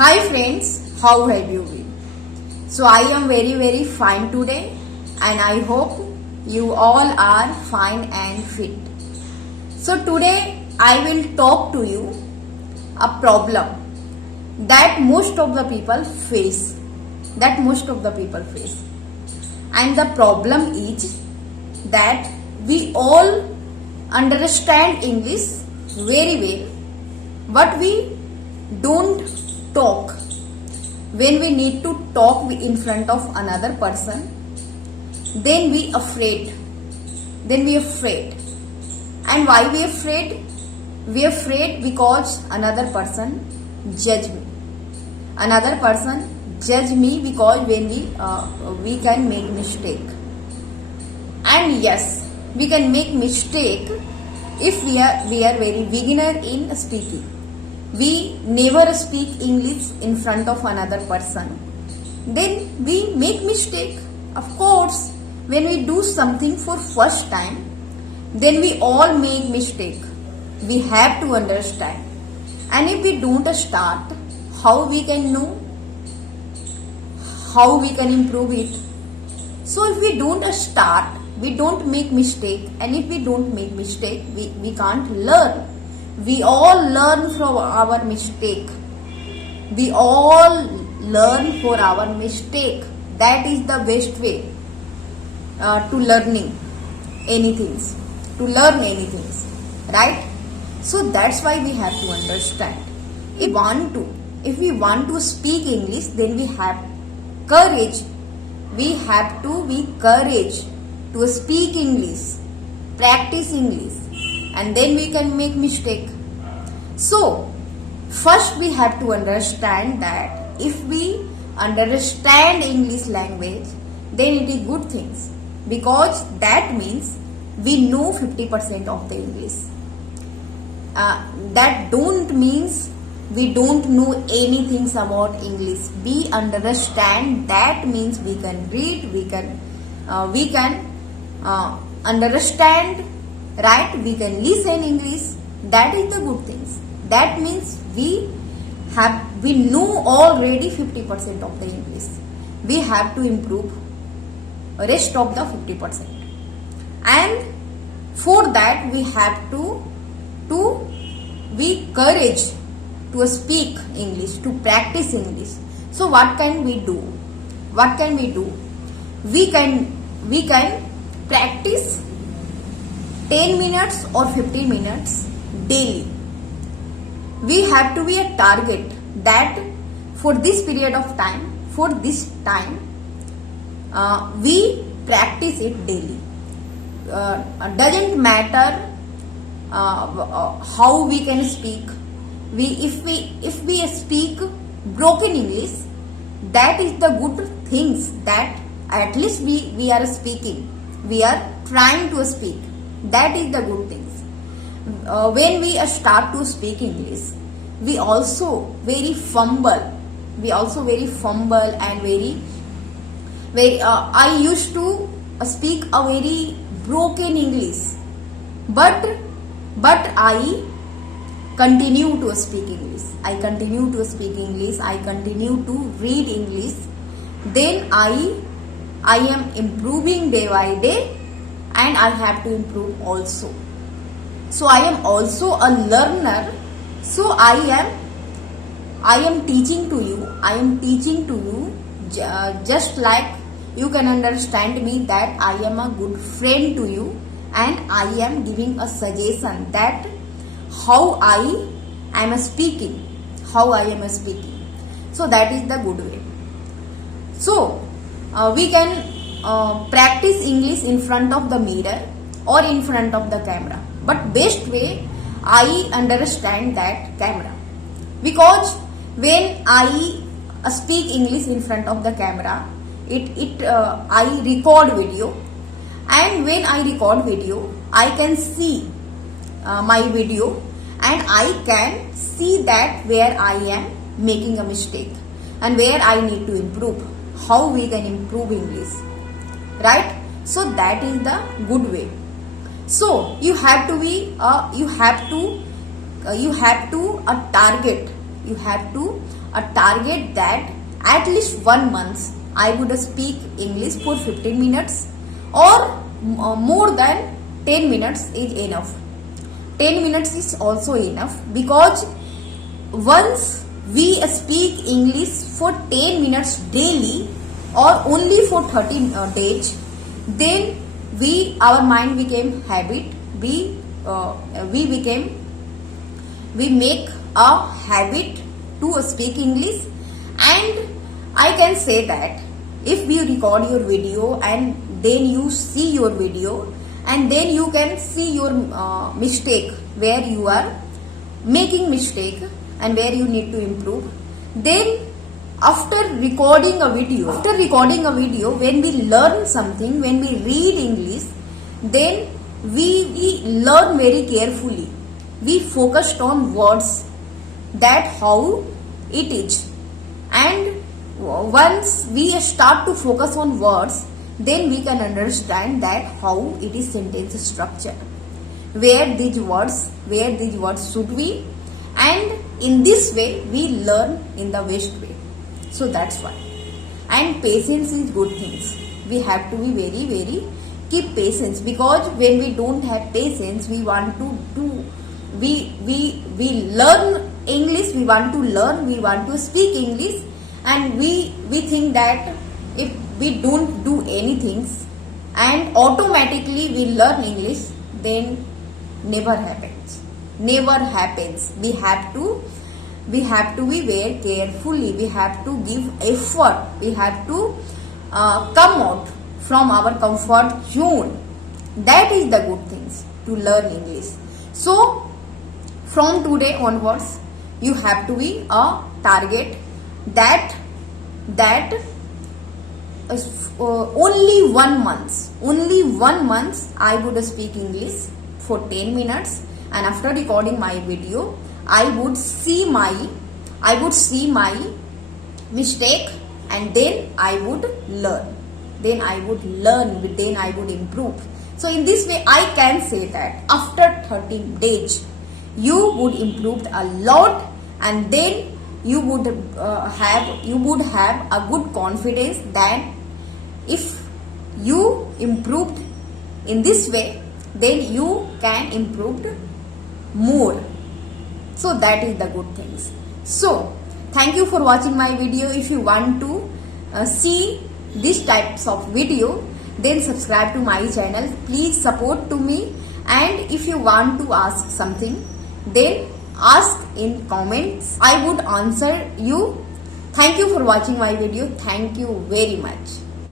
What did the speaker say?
Hi friends, how have you been? So I am very fine today and I hope you all are fine and fit. So today I will talk to you a problem that most of the people face. And the problem is that we all understand English very well, but we don't talk. When we need to talk in front of another person, then we afraid. And why we afraid? We afraid because another person judge me. Another person judge me because when we can make mistake. And yes, we can make mistake if we are very beginner in speaking. We never speak English in front of another person. Then we make mistake. Of course, when we do something for first time, then we all make mistake. We have to understand. And if we don't start, how we can know? How we can improve it? So if we don't start, we don't make mistake. And if we don't make mistake, we can't learn. We all learn from our mistake. We all learn for our mistake. That is the best way to learning anything. To learn anything, right? So that's why we have to understand. If we want to speak English, then we have courage. We have to be courage to speak English, practice English, and then we can make mistake. So first we have to understand that if we understand English language, then it is good things, because that means we know 50% of the English. That don't means we don't know anything about English. We understand, that means we can read, we can understand, right? We can listen English. That is the good things. That means we know already 50% of the English. We have to improve rest of the 50%. And for that we have to be courage to speak English, to practice English. So what can we do? We can practice 10 minutes or 15 minutes daily. We have to be a target that for this period of time, we practice it daily. Doesn't matter how we can speak. If we speak broken English, that is the good things, that at least we are speaking. We are trying to speak. That is the good things. When we start to speak English, we also very fumble and very I used to speak a very broken English, but I continue to speak English. I continue to read English. Then I am improving day by day, and I have to improve also. So I am also a learner. So I am teaching to you. Just like you can understand me, that I am a good friend to you, and I am giving a suggestion that how I am speaking. So that is the good way. So we can practice English in front of the mirror or in front of the camera. But best way, I understand that camera, because when I speak English in front of the camera, I record video, and when I record video, I can see my video, and I can see that where I am making a mistake and where I need to improve. How we can improve English, right? So that is the good way. So you have to a target. You have to a target that at least 1 month I would speak English for 15 minutes or more than 10 minutes is enough. 10 minutes is also enough, because once we speak English for 10 minutes daily or only for 30 days, then our mind became habit. We make a habit to speak English. And I can say that if we record your video and then you see your video and then you can see your mistake, where you are making mistake and where you need to improve, then after recording a video, when we learn something, when we read English, then we learn very carefully. We focused on words, that how it is. And once we start to focus on words, then we can understand that how it is sentence structure, where these words should be, and in this way we learn in the best way. So that's why. And patience is good things. We have to be very keep patience, because when we don't have patience, we want to do, we learn English, we want to speak English, and we think that if we don't do anything and automatically we learn English, then never happens. We have to be very carefully. We have to give effort. We have to come out from our comfort zone. That is the good things to learn English. So from today onwards, you have to be a target that only 1 month I would speak English for 10 minutes, and after recording my video, I would see my mistake, and then I would learn. Then I would improve. So in this way, I can say that after 30 days, you would improve a lot, and then you would have a good confidence that if you improved in this way, then you can improve more. So that is the good things. So thank you for watching my video. If you want to see these types of video, then subscribe to my channel. Please support to me, and if you want to ask something, then ask in comments. I would answer you. Thank you for watching my video. Thank you very much.